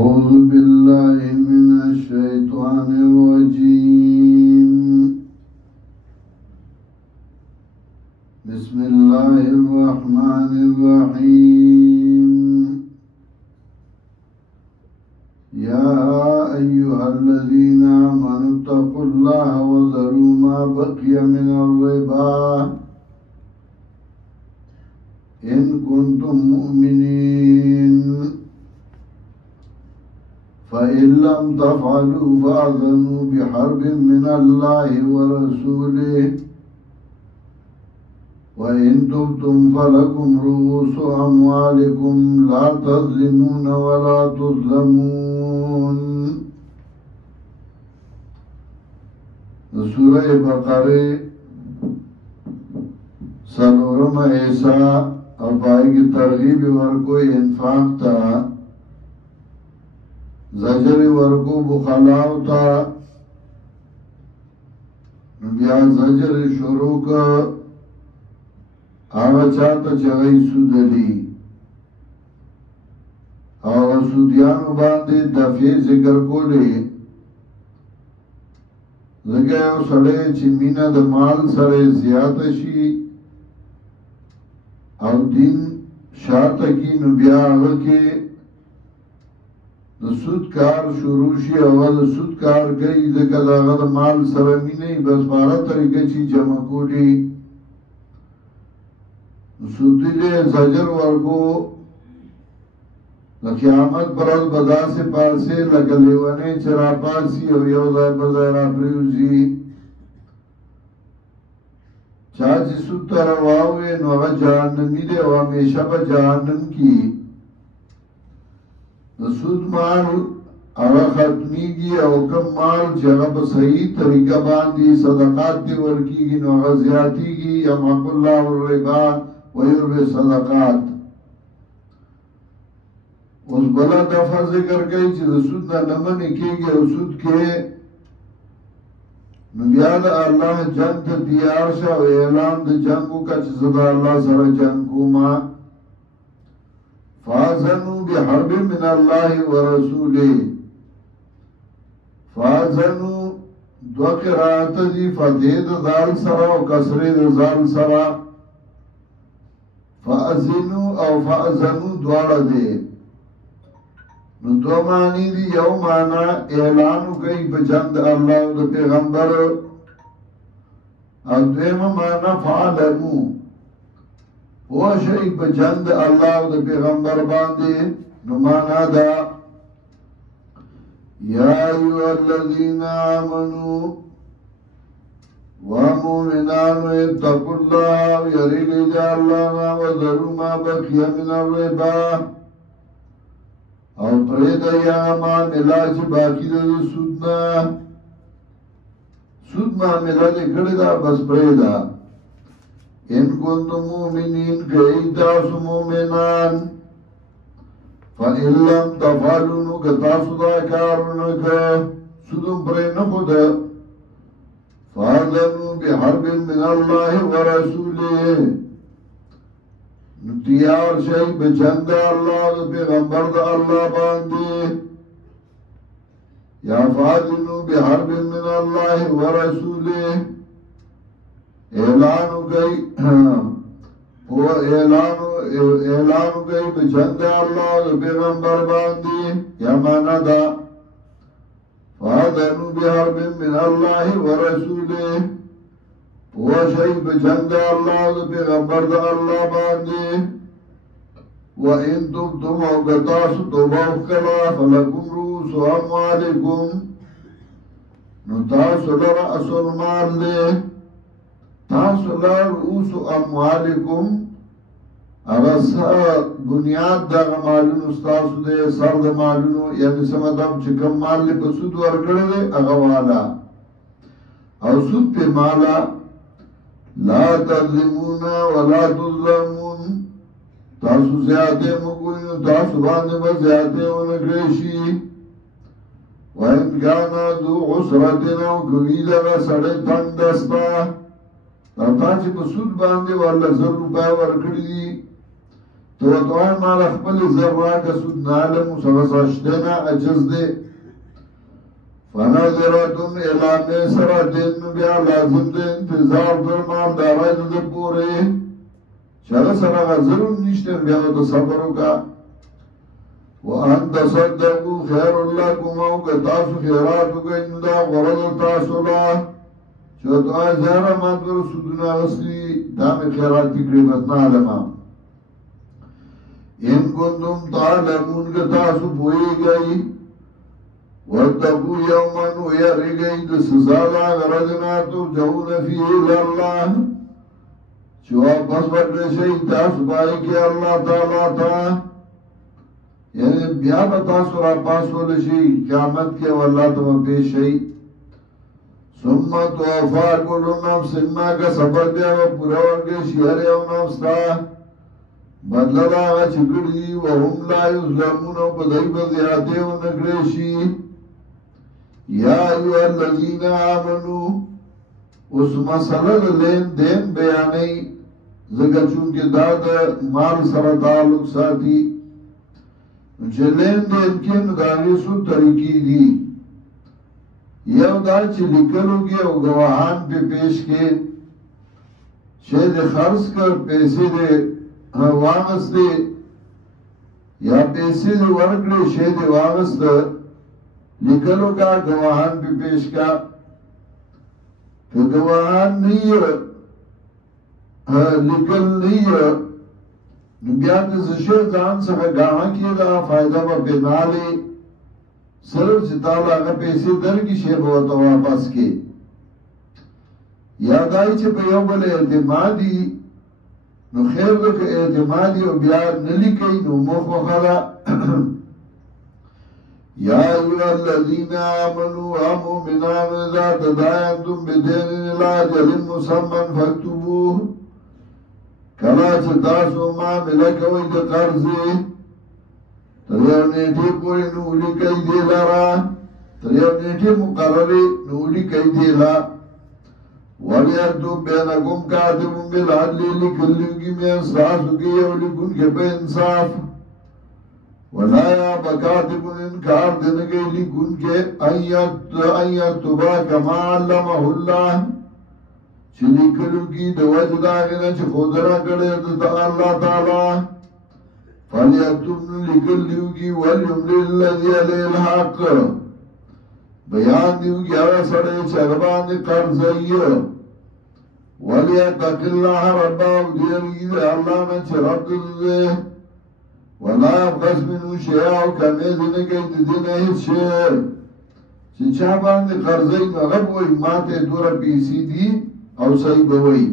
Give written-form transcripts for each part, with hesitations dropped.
أعوذ بالله من الشيطان الرجيم بسم الله الرحمن الرحيم يا أيها الذين آمنوا اتقوا الله وذروا ما بقي من الربا إن كنتم مؤمنين فإن لم تفعلوا فأذنوا بحرب من الله ورسوله وإن تبتم فلكم رؤوس أموالكم لا تظلمون ولا تظلمون. سورة بقرة سلورم ایسا اور بائی کی ترغیب ورکو انفاق تا زجر ورکو بخلاو تا بیا زجر شروع کا آغا چاہتا چغی سودلی آغا سودیانو باندے دفعی ذکر کو لے لگیو سڑے چی مینہ دا مال سڑے زیادہ شی او دین شاعتا کی نبیا آغا کے دا سود کار شروع شی آغا دا سود کار گئی دکل آغا دا مال سرمی نہیں بس بارہ طریقہ چی جمع کو لی سودی لے زجر ورکو لقیامت برد بدا سے پاسے لگلیونے چرا پاسی او یوزائی بزائرہ پریوزی چاچی سود ترواوے نو اگا جہنمی دے و ہمیشہ با جہنم کی سود مال اگا ختمی گی او کم مال جگہ با صحیح طریقہ باندی صدقات دی ورکی گی نو اگا زیادی گی یمحق اللہ الربا ویربی صدقات. اس بلا دفع ذکر گئی چیز سود نا نمانی کی گئی او سود کے نبیاد اللہ جنگ تا دیار شا و اعلان دا جنگو کا چیز دا اللہ سر جنگو ما فازنو بحرب من اللہ و رسولی فازنو دو قرآت دی فتح دا دال سرا و کسر دا زال سرا فازنو او فازنو دوارا دے نو دو معنی دی یو معنی اعلانو گئی بجند اللہ و دا پیغمبر او دویم معنی فعلمو وہ شئی بجند اللہ و دا پیغمبر باندے نو معنی دا یا ایوہ الذین آمنو وَمُؤْمِنَانُ اتَّقُوا اللَّهَ وَيَرِغِ جَعَلَّهَا وَذَرُوا مَا بَقِيَ مِنَ الرِّبَا او پریدا یا معاملہ چی باقی دا سودنا سود معاملہ دے کردہ بس پریدا ان کنتم مومنین کئی تاسو مومنان فَإِن لَمْ تَفْعَلُوا کتاسو دا کارونکا سودم پرے نخود فَأَذَنُوا بِحَرْبٍ مِّنَ اللَّهِ وَرَسُولِهِ نتیار شئی بجنگ اللہ دا پیغمبر دا اللہ باندے یا فَأَذَنُوا بِحَرْبٍ مِّنَ اللَّهِ وَرَسُولِهِ اعلانو گئی بجنگ اللہ دا پیغمبر باندے یا مانا دا فَأَذَنُوا بِحَرْبٍ مِّنَ اللَّهِ وَرَسُولِهِ وہ شئی بجنگ اللہ دا پیغمبر دا اللہ باندے وَإِن تُبْتُمْ او گتاسو توبہ اکلا فَلَكُمْ رُؤُوسُ أَمْوَالِكُمْ نو تاسو لرأس المال دے تاسو لرؤوس أَمْوَالِكُمْ اگر بنیاد دا مالون استاسو دے سر دا مالونو یعنی سمدام چکم مال لی پا سود ورکڑ دے اغوالا او سود پی مالا لا تظلمون ولا تظلمون تاسو زیادے مگوینو تاسو باندے با زیادے ونگریشی وَإِنْ كَانَ ذُو عُسْرَةٍ او کوید اگا سڑے تنگ دستا تا چی پا سود باندے والا 100 روپے ورکڑی دی توتوان مال خپل زرواک سود نالم سغساشتنا عجز دے فنظرتن اعلان سرا دین بیا لازم دے انتظار در مال دارائی دے پورے چرا سرا غزرون نشتر بیا تو صبرو کا وان تصدقو خیر اللہ کماؤ کہ تاسو خیراتو کہ اندا غرد تاسو لا چو تو آئی زیارہ مادر سودنا غسلی دام خیراتی قریبتنا علما ان کنتم تعلمون کہ تاسو پوئی گئی واتقو یومن ویاری گئی دس سزادا غردنا ترجعون فیه لاللہ چو واپس بڑھنے شئی تاسو بائی کہ اللہ تعالیٰ تا یعنی بیا بتاسو را پاسو لشی قیامت کے واللہ تم پیش شئی سمت وفا کلو نفس ما کا سبب بیا و پورا ورگے شیئر او نفستا بدل آغا چکڑی وهم لا یظلمون و بدائی بزیادے و نگریشی یا ایوہ الذین آمنو اس مسئلہ لین دین بیانی ذکر چونکہ داد مال سر تعلق ساتھی چه لین دین کے نداغی سو طریقی دی یو دا چه لکلو گی او گواہان پہ پیش کے چه دے خرص کر پیسے دے واغس دے یا پیسے دے ورکڑے چه دے واغس دے لکلو کا گواہان پہ پیش کا کہ گواہان نہیں لکل نہیں نبیات زشر زان سکا گاہاں کی دا فائدہ با بینالی صرف ستالا اگر پیسے در کی شیب ہوتا واپس کے یادائی چھے پیو بلے اعتمادی نو خیر دو کہ اعتمادی و بیار نلی کئی نو مخلا یا ایوہ الذین آمنوا مومنان اذا تداینتم بدین الاجل مسمن فاکتبوه کلا چتاسو ما ملکوئی دا قرضی تریو نیٹی پوری نولی کئی دیلا را تریو نیٹی مقرری نولی کئی دیلا وَلِيَكْتُبْ بَيْنَكُمْ كَاتِبٌ بِالْعَدْلِ لِكُلِّ مِنْ سَاسُكِ وَلِكُنْ كَ بِإِنصَافٍ وَلَا يَأْبَ كَاتِبٌ إِنْكَارٍ دِنَكَ لِكُنْ كَ أَنْ يَكْتُبَ كَمَا عَلَّمَهُ اللَّهُ چلی کلو کی دو وجد آگنا چی خودرا کڑے دا اللہ تعالی فَلْيَكْتُبْ لِكُلْ دیو کی وَلْيُمْلِ الَّذِي عَلَيْهِ الْحَقِّ بیان دیو کی آگا سڑے چگبان قرضی وَلْيَتَقِ اللَّهَ رَبَّهُ دیرگی دے اللہ میں چی رب دے وَلَا يَبْخَسْ مِنُوا شَيْئًا کمی دنگی دینے ہیچ شیر چی چابان دے قرضی نغب وی ماتے دورا پیسی دی او صحیح بوئی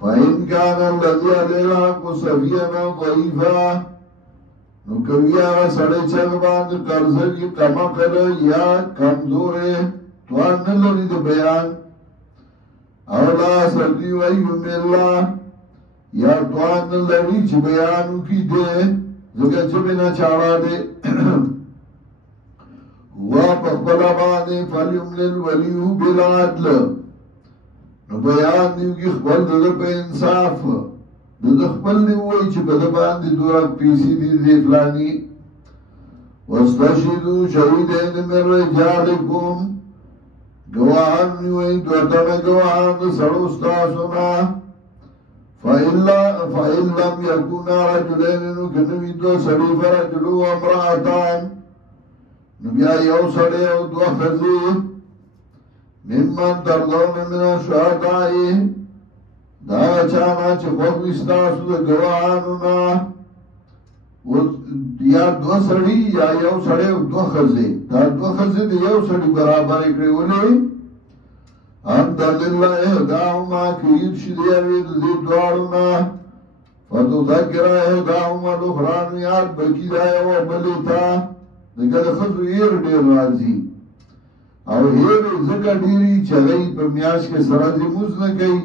فَإِنْ كَانَ الَّذِي عَلَيْهِ الْحَقُّ صَفِيًّا ضَعِيفًا نو کبھی آگا سڑے چگ باند قرضی کمقل یا کمزورے توان نلوری دے بیان اولا سردی ویون اللہ یا توان نلوری چی بیانو کی دے زکر چبینا چاڑا دے ہوا پخبلا باندے فَلْيُمْلِلْ وَلِيُّ بِالْعَدْلِ نو بیان دیو کی خبر دل پہ انصاف دل خبر دیوئی چی بدبان دی دورا پیسی دی فلانی وَاسْتَشِدُوا شَهِدَيْنِ مِنْ رِجَالِكُمْ گواہان نیوئی دوتن گواہان سڑوستاسونا فَإِن لَمْ يَكُونَا رَجُلَيْنِ نُكَنُوِي دو سڑی فرجلو امراتان نبیا یو سڑے او دو خزی ممن تردون من الشهداء دا چانا چه خود وستاسو دا گواهانونا یا دو سڑی یا یو سڑی دو خزی دا دو خزی دا یو سڑی برابر اکڑی ولی انت للہ احداؤما کئید شدیوی دی دوارونا فتو ذکر احداؤما دخرانو یاد بکی دا یو بلیتا دکل خزو ایر دیر رازی او هیر زکا دیری چگئی پر میاش کے سرازی موز نکئی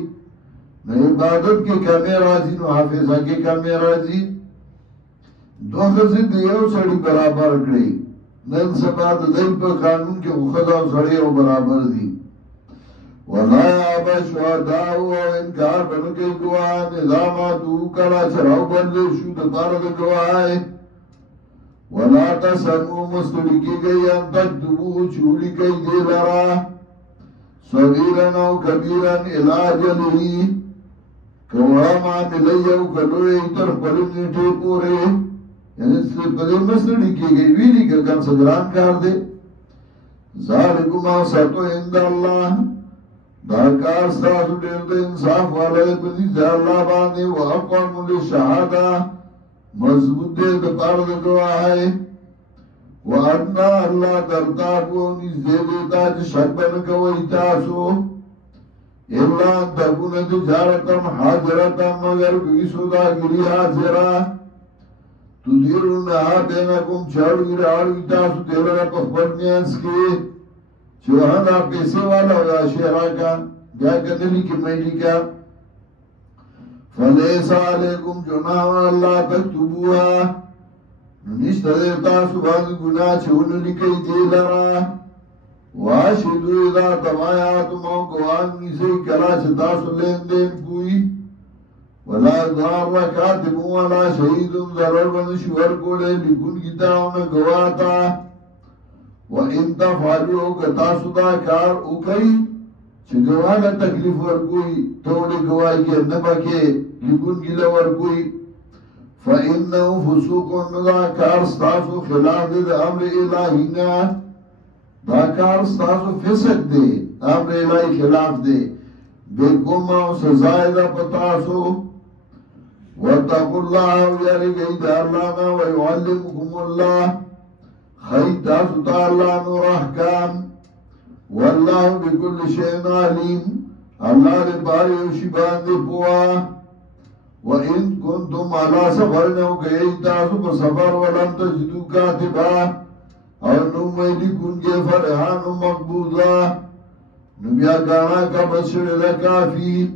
نا عبادت کے کمی رازی نو حافظہ کے کمی رازی دو خزی دیو سڑی برابر کری نن سبا دی پر قانون کے خدا سڑی او برابر دی ولا یابا شهداء او انکار بنکی گواهان اذا ما دو کلا چراو بندے شو دپارد گواہی ولا تسمو مستلکی گئی ان تکتبو چولی کئی دے لرا صغیرن او کبیرن الاجلی کورا معاملی او کلوی تر پلن نیٹے پورے یعنی پدے مستلکی گئی ویلی که کن سگران کار دے ذالکم اوسطو عند اللہ دا کار ستاسو دیر دا انصاف والا دے پنیز دے اللہ باندے و اقوام للشہادہ مضبوط دے دا پار دا گواہی و ادنا اللہ ترتاقو نیز دے دیتا جی شک بنکوئی تاسو اللہ تکون تجارتم حاجرتم مگر کوئی سودا گری حاجرہ تدیرونها بینکم چاڑوی راڑوی تاسو دیلر پخبر نیانس کے چوہانا پیسے والا ہویا شہرہ کا بیا کدلی کی میلی کا فلیسا علیکم جناح اللہ تکتبوها نشتہ دیتا سبحان گناہ چھون لکی دیلرہ واشدو اذا تمایاتم او گوان نیسی کلا چھتاسو لین دین کوئی ولا ضار کاتب ولا شهید ضرر ونشور کولے لکن کتاؤن گواتا وَإِن تَفْعَلُوا كَتَاسُ دا کار اکئی چھ گوانا تکلیف ورکوئی توڑے گوائی کے نبا کے لکن گلہ ورکوئی فَإِنَّهُ فُسُوقٌ دا کار ستاسو خلاف دے دا امر الہینا دا کار ستاسو فسق دے امر الہی خلاف دے بیکم او سزائے دا پتاسو وَاتَّقُوا اللَّهَ وَيَرِگَئِ دا اللہ نا وَيُعَلِّمُكُمُ اللَّهِ خیط تاسو تا اللہ نور احکام واللہ بکل شئن علیم اللہ دے باری وشی باندے پوا وَإِن كُنتُمْ عَلَى سَفَرِنَوْ گئی تاسو پر سفر ولم تجدو کاتبا اور نمیلی کنگے فرحان مقبوضا نبیا گانا کا بسر دا کافی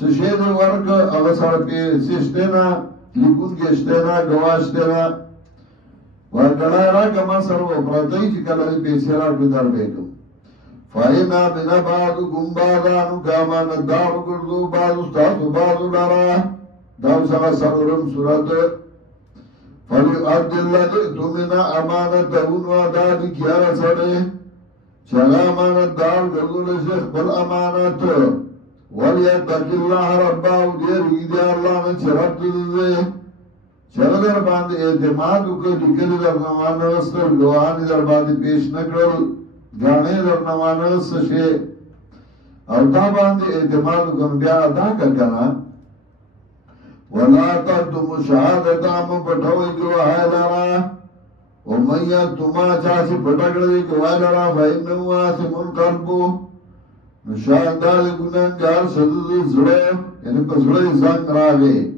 سشید ورک اغسر پہ سشتینا لکن گشتینا گواشتینا ورکڑای را کما سرو پراتای چی کلائی پیسی را بدر بیدو فائنا بنا بادو گم بادانو کامان دارو کردو بادو ستاسو بادو لارا داو سغا سرورم صورت فلیو عبداللہ دیتو منا امانت اون وادادی کیا رسڑے چگا امانت دار کردو لشیخ بل امانت ولیتق اللہ رباو دیر گیدی اللہ نے چرب دے چل در باندې اعتماد وکړي لیکلي در نمانه وستل ګواهانې در باندې پیش نه کړل ګاڼې در نمانه وسته شي او دا باندې اعتماد وکړو بیا ادا کړه کنه ولا تکتموا شهادة مه پټوئ ګواهی لرا ومن یکتمها چا چې پټه کړي ګواهی لرا فإنه آثم قلبه نو شاید دا د ګنهګار سزا زړه یعنې په زړه یې زنګ راغی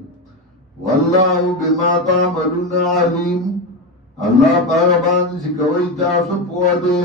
واللہ بما تعملون علیم اللہ باغبان چی کوئی تاسو پوہ دے